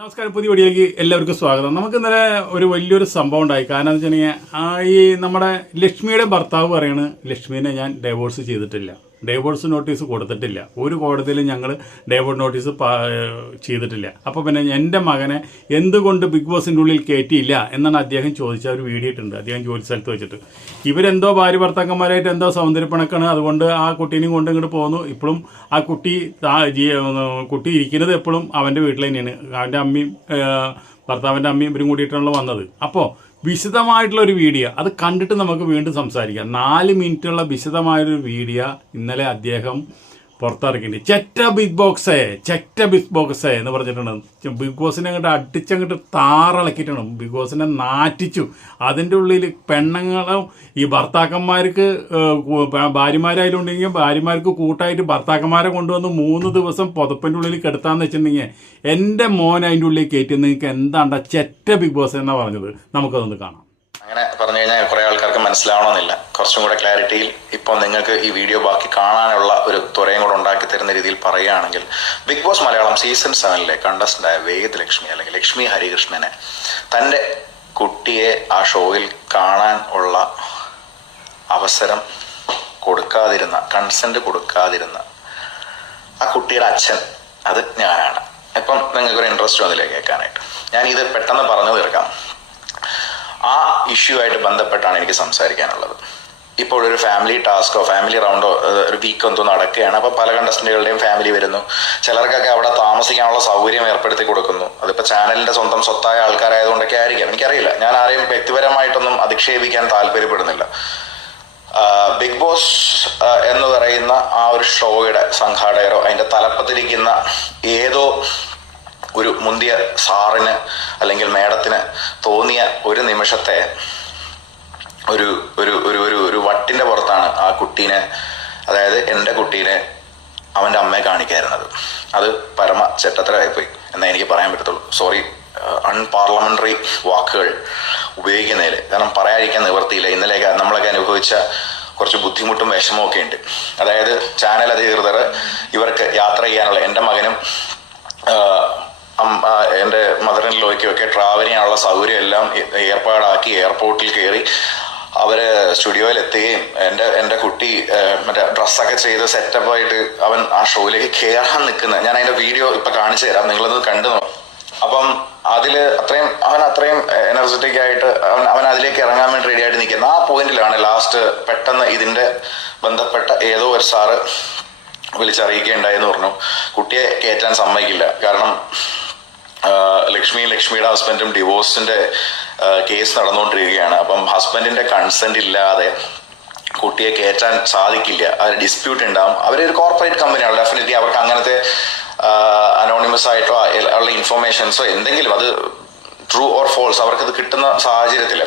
നമസ്കാരം പുതിയ വീഡിയോയിലേക്ക് എല്ലാവർക്കും സ്വാഗതം. നമുക്ക് ഇന്നലെ ഒരു വലിയൊരു സംഭവം ഉണ്ടായി. കാരണം എന്ന് വെച്ചിട്ടുണ്ടെങ്കിൽ ഈ നമ്മുടെ ലക്ഷ്മിയുടെ ഭർത്താവ് പറയാണ് ലക്ഷ്മിനെ ഞാൻ ഡൈവോഴ്സ് ചെയ്തിട്ടില്ല. ഡൈവോഴ്സ് നോട്ടീസ് കൊടുത്തിട്ടില്ല. ഒരു കോടതിയിലും ഞങ്ങൾ ഡൈവോഴ്സ് നോട്ടീസ് ചെയ്തിട്ടില്ല. അപ്പോൾ പിന്നെ എന്റെ മകനെ എന്തുകൊണ്ട് ബിഗ് ബോസിന്റെ ഉള്ളിൽ കയറ്റിയില്ല എന്നാണ് അദ്ദേഹം ചോദിച്ച ഒരു വീഡിയോ ഇട്ടുണ്ട്. അദ്ദേഹം ജോലി സ്ഥലത്ത് വെച്ചിട്ട്. ഇവരെന്തോ ഭാര്യ ഭർത്താക്കന്മാരായിട്ട് എന്തോ സൗന്ദര്യപ്പണക്കാണ്. അതുകൊണ്ട് ആ കുട്ടീനെയും കൊണ്ട് ഇങ്ങോട്ട് പോകുന്നു ഇപ്പോഴും ആ കുട്ടി കുട്ടി ഇരിക്കുന്നത് എപ്പോഴും അവന്റെ വീട്ടിൽ തന്നെയാണ്. അവന്റെ അമ്മയും ഭർത്താവിന്റെ അമ്മയും ഇവരും കൂടിയിട്ടാണല്ലോ വന്നത്. അപ്പോൾ വിശദമായിട്ടുള്ള ഒരു വീഡിയോ. അത് കണ്ടിട്ട് നമുക്ക് വീണ്ടും സംസാരിക്കാം. നാല് മിനിറ്റുള്ള വിശദമായൊരു വീഡിയോ ഇന്നലെ അദ്ദേഹം പുറത്തിറക്കിയിട്ടുണ്ട്. ചെറ്റ ബിഗ് ബോക്സേ ചെറ്റ ബിഗ് ബോക്സേ എന്ന് പറഞ്ഞിട്ടുണ്ട്. ബിഗ് ബോസിനെ അങ്ങോട്ട് അടിച്ചങ്ങോട്ട് താറിളക്കിയിട്ടാണ് ബിഗ് ബോസിനെ നാറ്റിച്ചു. അതിന്റെ ഉള്ളിൽ പെണ്ണുങ്ങളും ഈ ഭർത്താക്കന്മാർക്ക് ഭാര്യമാരായാലുണ്ടെങ്കിൽ ഭാര്യമാർക്ക് കൂട്ടായിട്ട് ഭർത്താക്കന്മാരെ കൊണ്ടുവന്ന് മൂന്ന് ദിവസം പുതപ്പിന്റെ ഉള്ളിൽ കെടുത്താന്ന് വെച്ചിട്ടുണ്ടെങ്കിൽ എന്റെ മോൻ അതിന്റെ ഉള്ളിൽ കയറ്റി നിങ്ങൾക്ക് എന്താണ്ട ചെറ്റ ബിഗ് ബോസ് എന്നാണ് പറഞ്ഞത്? നമുക്കതൊന്ന് കാണാം. അങ്ങനെ പറഞ്ഞു കഴിഞ്ഞാൽ കുറെ ആൾക്കാർക്ക് മനസ്സിലാവണമെന്നില്ല. കുറച്ചും കൂടെ ക്ലാരിറ്റിയിൽ ഇപ്പോൾ നിങ്ങൾക്ക് ഈ വീഡിയോ ബാക്കി കാണാനുള്ള ഒരു ത്വരയും കൂടെ ഉണ്ടാക്കി തരുന്ന രീതിയിൽ പറയുകയാണെങ്കിൽ ബിഗ് ബോസ് മലയാളം സീസൺ സെവനിലെ കണ്ടസ്റ്റന്റായ വേദ് ലക്ഷ്മി അല്ലെങ്കിൽ ലക്ഷ്മി ഹരികൃഷ്ണനെ തന്റെ കുട്ടിയെ ആ ഷോയിൽ കാണാൻ ഉള്ള അവസരം കൊടുക്കാതിരുന്ന കൺസെന്റ് കൊടുക്കാതിരുന്ന ആ കുട്ടിയുടെ അച്ഛൻ അത് ഞാനാണ്. ഇപ്പം നിങ്ങൾക്കൊരു ഇൻട്രസ്റ്റ് വന്നില്ലേ കേൾക്കാനായിട്ട്? ഞാൻ ഇത് പെട്ടെന്ന് പറഞ്ഞു തീർക്കാം. ആ ഇഷ്യൂ ആയിട്ട് ബന്ധപ്പെട്ടാണ് എനിക്ക് സംസാരിക്കാനുള്ളത്. ഇപ്പോൾ ഒരു ഫാമിലി ടാസ്കോ ഫാമിലി റൗണ്ടോ ഒരു വീക്ക് എന്തോ നടക്കുകയാണ്. അപ്പോൾ പല കണ്ടസ്റ്റന്റുകളുടെയും ഫാമിലി വരുന്നു. ചിലർക്കൊക്കെ അവിടെ താമസിക്കാനുള്ള സൗകര്യം ഏർപ്പെടുത്തി കൊടുക്കുന്നു. അതിപ്പോൾ ചാനലിന്റെ സ്വന്തം സ്വത്തായ ആൾക്കാരായതുകൊണ്ടൊക്കെ ആയിരിക്കാം. എനിക്കറിയില്ല. ഞാൻ ആരെയും വ്യക്തിപരമായിട്ടൊന്നും അധിക്ഷേപിക്കാൻ താല്പര്യപ്പെടുന്നില്ല. ബിഗ് ബോസ് എന്ന് പറയുന്ന ആ ഒരു ഷോയുടെ സംഘാടകരോ അതിന്റെ തലപ്പത്തിരിക്കുന്ന ഏതോ ഒരു മുന്തിയ സാറിന് അല്ലെങ്കിൽ മേഡത്തിന് തോന്നിയ ഒരു നിമിഷത്തെ ഒരു ഒരു ഒരു ഒരു ഒരു വട്ടിന്റെ പുറത്താണ് ആ കുട്ടീനെ അതായത് എന്റെ കുട്ടീനെ അവന്റെ അമ്മയെ കാണിക്കായിരുന്നത് അത് പരമ ചെറ്റത്തരായിപ്പോയി എന്നാ എനിക്ക് പറയാൻ പറ്റത്തുള്ളൂ. സോറി അൺപാർലമെന്ററി വാക്കുകൾ ഉപയോഗിക്കുന്നതിൽ കാരണം പറയാതിരിക്കാൻ നിവർത്തിയില്ല ഇന്നലെയൊക്കെ നമ്മളൊക്കെ അനുഭവിച്ച കുറച്ച് ബുദ്ധിമുട്ടും വിഷമവും ഒക്കെ ഉണ്ട്. അതായത് ചാനൽ അധികൃതർ ഇവർക്ക് യാത്ര ചെയ്യാനുള്ള എന്റെ മകനും എന്റെ ഒക്കെ ചെയ്യാനുള്ള സൗകര്യം എല്ലാം ഏർപ്പാടാക്കി എയർപോർട്ടിൽ കയറി അവർ സ്റ്റുഡിയോയിൽ എത്തുകയും എന്റെ എന്റെ കുട്ടി മറ്റേ ഡ്രസ്സൊക്കെ ചെയ്ത് സെറ്റപ്പ് ആയിട്ട് അവൻ ആ ഷോയിലേക്ക് കയറാൻ നിൽക്കുന്നത് ഞാൻ അതിന്റെ വീഡിയോ ഇപ്പൊ കാണിച്ചു തരാം നിങ്ങളത് കണ്ടു നോക്കും. അപ്പം അതിൽ അത്രയും അവൻ അത്രയും എനർജറ്റിക് ആയിട്ട് അവൻ അവൻ അതിലേക്ക് ഇറങ്ങാൻ വേണ്ടി റെഡി ആയിട്ട് നിൽക്കുന്നത് ആ പോയിന്റിലാണ് ലാസ്റ്റ് പെട്ടെന്ന് ഇതിന്റെ ബന്ധപ്പെട്ട ഏതോ ഒരു സാറ് വിളിച്ചറിയിക്കുകയുണ്ടായെന്ന് പറഞ്ഞു. കുട്ടിയെ കയറ്റാൻ സമ്മതിക്കില്ല. കാരണം ലക്ഷ്മി ലക്ഷ്മിയുടെ ഹസ്ബൻഡും ഡിവോഴ്സിന്റെ കേസ് നടന്നുകൊണ്ടിരിക്കുകയാണ്. അപ്പം ഹസ്ബൻഡിന്റെ കൺസെന്റ് ഇല്ലാതെ കുട്ടിയെ കയറ്റാൻ സാധിക്കില്ല. അവർ ഡിസ്പ്യൂട്ട് ഉണ്ടാവും. ഒരു കോർപ്പറേറ്റ് കമ്പനിയാണ് ഡെഫിനറ്റ്ലി അവർക്ക് അങ്ങനത്തെ അനോണിമസ് ആയിട്ടോ ഉള്ള ഇൻഫർമേഷൻസോ എന്തെങ്കിലും അത് ട്രൂ ഓർ ഫോൾസ് അവർക്കത് കിട്ടുന്ന സാഹചര്യത്തിൽ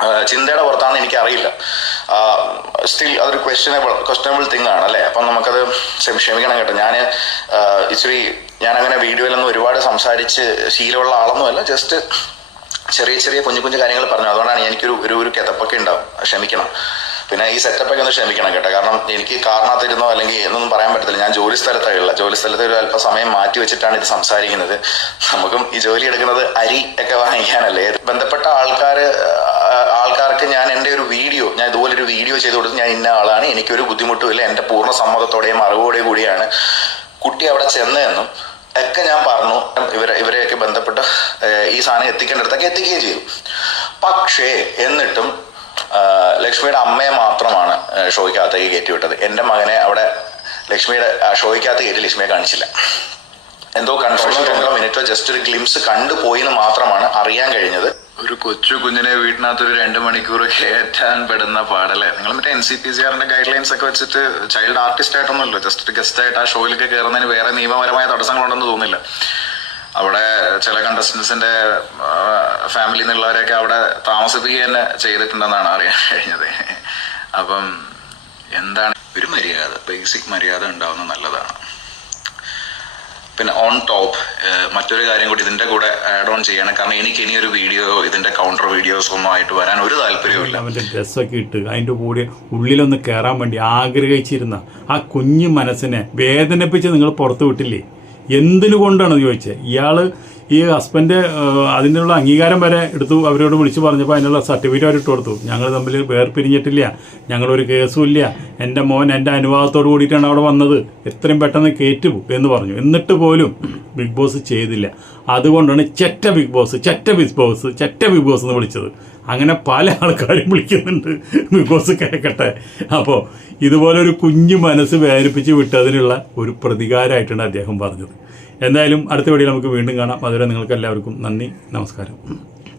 ആ, ചിന്തയുടെ പുറത്താണെന്ന് എനിക്കറിയില്ല. സ്റ്റിൽ അതൊരു ക്വസ്റ്റ്യനബിൾ ക്വസ്റ്റ്യനബിൾ തിങ് ആണ് അല്ലേ? അപ്പം നമുക്കത് ക്ഷമിക്കണം കേട്ടോ. ഞാൻ ഇച്ചിരി ഞാൻ അങ്ങനെ വീഡിയോയിലൊന്നും ഒരുപാട് സംസാരിച്ച് ശീലമുള്ള ആളൊന്നുമല്ല. ജസ്റ്റ് ചെറിയ ചെറിയ കുഞ്ഞു കുഞ്ഞു കാര്യങ്ങൾ പറഞ്ഞു. അതുകൊണ്ടാണ് എനിക്കൊരു ഒരു ഒരു കിതപ്പൊക്കെ ഉണ്ടാവും. ക്ഷമിക്കണം. പിന്നെ ഈ സെറ്റപ്പൊക്കെ ഒന്ന് ക്ഷമിക്കണം കേട്ടോ. കാരണം എനിക്ക് കാരണത്തിരുന്നോ അല്ലെങ്കിൽ എന്നൊന്നും പറയാൻ പറ്റത്തില്ല. ഞാൻ ജോലി സ്ഥലത്തായുള്ള. ജോലി സ്ഥലത്ത് ഒരു അല്പ സമയം മാറ്റി വെച്ചിട്ടാണ് ഇത് സംസാരിക്കുന്നത്. നമുക്കും ഈ ജോലി എടുക്കുന്നത് അരി ഒക്കെ വാങ്ങിക്കാനല്ലേ. ബന്ധപ്പെട്ട ആൾക്കാർ ആൾക്കാർക്ക് ഞാൻ എന്റെ ഒരു വീഡിയോ ഞാൻ ഇതുപോലെ ഒരു വീഡിയോ ചെയ്ത് കൊടുത്ത് ഞാൻ ഇന്ന ആളാണ് എനിക്കൊരു ബുദ്ധിമുട്ടുമില്ല എന്റെ പൂർണ സമ്മതത്തോടെയും അറിവോടെ കൂടിയാണ് കുട്ടി അവിടെ ചെന്നതെന്നും ഒക്കെ ഞാൻ പറഞ്ഞു. ഇവരെ ഇവരെയൊക്കെ ബന്ധപ്പെട്ട് ഈ സാധനം എത്തിക്കേണ്ടിടത്തൊക്കെ എത്തിക്കുകയും ചെയ്തു. പക്ഷേ എന്നിട്ടും ലക്ഷ്മിയുടെ അമ്മയെ മാത്രമാണ് ഷോയ്ക്കകത്തേക്ക് കയറ്റി വിട്ടത് എന്റെ മകനെ അവിടെ ലക്ഷ്മിയുടെ ഷോയ്ക്കകത്ത് കയറ്റി ലക്ഷ്മിയെ കാണിച്ചില്ല. എന്തോ കൺഫ്യൂഷൻ രണ്ടോ മിനിറ്റോ ജസ്റ്റ് ഒരു ഗ്ലിംസ് കണ്ടുപോയി എന്ന് മാത്രമാണ് അറിയാൻ കഴിഞ്ഞത്. ഒരു കൊച്ചു കുഞ്ഞിനെ വീട്ടിനകത്ത് ഒരു രണ്ട് മണിക്കൂർ കയറ്റാൻ പെടുന്ന പാടല്ലേ? നിങ്ങൾ മറ്റേ എൻ സി പി സി ആറിന്റെ ഗൈഡ് ലൈൻസ് ഒക്കെ വെച്ചിട്ട് ചൈൽഡ് ആർട്ടിസ്റ്റ് ആയിട്ടൊന്നുമല്ലോ ജസ്റ്റ് ഗസ്റ്റ് ആയിട്ട് ആ ഷോയിലേക്ക് കയറുന്നതിന് വേറെ നിയമപരമായ തടസ്സങ്ങളുണ്ടെന്ന് തോന്നുന്നില്ല. അവിടെ ചില കണ്ടസ്റ്റൻസിന്റെ ഫാമിലി നിന്നുള്ളവരെയൊക്കെ അവിടെ താമസിപ്പിക്കുക തന്നെ ചെയ്തിട്ടുണ്ടെന്നാണ് അറിയാൻ കഴിഞ്ഞത്. അപ്പം എന്താണ് ഒരു മര്യാദ ബേസിക് മര്യാദ ഉണ്ടാവുന്നത് നല്ലതാണ്. പിന്നെ ഓൺ ടോപ്പ് മറ്റൊരു കാര്യം കൂടി ഇതിന്റെ കൂടെ ആഡ് ഓൺ ചെയ്യണം. കാരണം എനിക്ക് ഇനി ഒരു വീഡിയോ ഇതിന്റെ കൗണ്ടർ വീഡിയോസ് ഒന്നും ആയിട്ട് വരാൻ ഒരു താല്പര്യമില്ല അവന്റെ ഡ്രസ് ഒക്കെ ഇട്ട് അതിന്റെ കൂടെ ഉള്ളിലൊന്ന് കയറാൻ വേണ്ടി ആഗ്രഹിച്ചിരുന്ന ആ കുഞ്ഞു മനസ്സിനെ വേദനിപ്പിച്ച് നിങ്ങൾ പുറത്തു വിട്ടില്ലേ? എന്തിനു കൊണ്ടാണ് ചോദിച്ചത്? ഇയാൾ ഈ ഹസ്ബൻഡ് അതിനുള്ള അംഗീകാരം വരെ എടുത്തു അവരോട് വിളിച്ചു പറഞ്ഞപ്പോൾ അതിനുള്ള സർട്ടിഫിക്കറ്റ് അവർ ഇട്ട് കൊടുത്തു. ഞങ്ങൾ തമ്മിൽ വേർപിരിഞ്ഞിട്ടില്ല. ഞങ്ങളൊരു കേസും ഇല്ല. എന്റെ മോൻ എന്റെ അനുവാദത്തോട് കൂടിയിട്ടാണ് അവിടെ വന്നത്. എത്രയും പെട്ടെന്ന് കയറ്റു എന്ന് പറഞ്ഞു. എന്നിട്ട് പോലും ബിഗ് ബോസ് ചെയ്തില്ല. അതുകൊണ്ടാണ് ചെറ്റ ബിഗ് ബോസ് ചെറ്റ ബിഗ് ബോസ് ചെറ്റ ബിഗ് ബോസ് എന്ന് വിളിച്ചത്. അങ്ങനെ പല ആൾക്കാരും വിളിക്കുന്നുണ്ട്. ബിഗ് കേൾക്കട്ടെ. അപ്പോൾ ഇതുപോലെ ഒരു കുഞ്ഞു മനസ്സ് വേദനിപ്പിച്ച് വിട്ടതിനുള്ള ഒരു പ്രതികാരമായിട്ടാണ് അദ്ദേഹം പറഞ്ഞത്. എന്തായാലും അടുത്ത വീഡിയോ നമുക്ക് വീണ്ടും കാണാം. അതുവരെ നിങ്ങൾക്ക് എല്ലാവർക്കും നന്ദി നമസ്കാരം.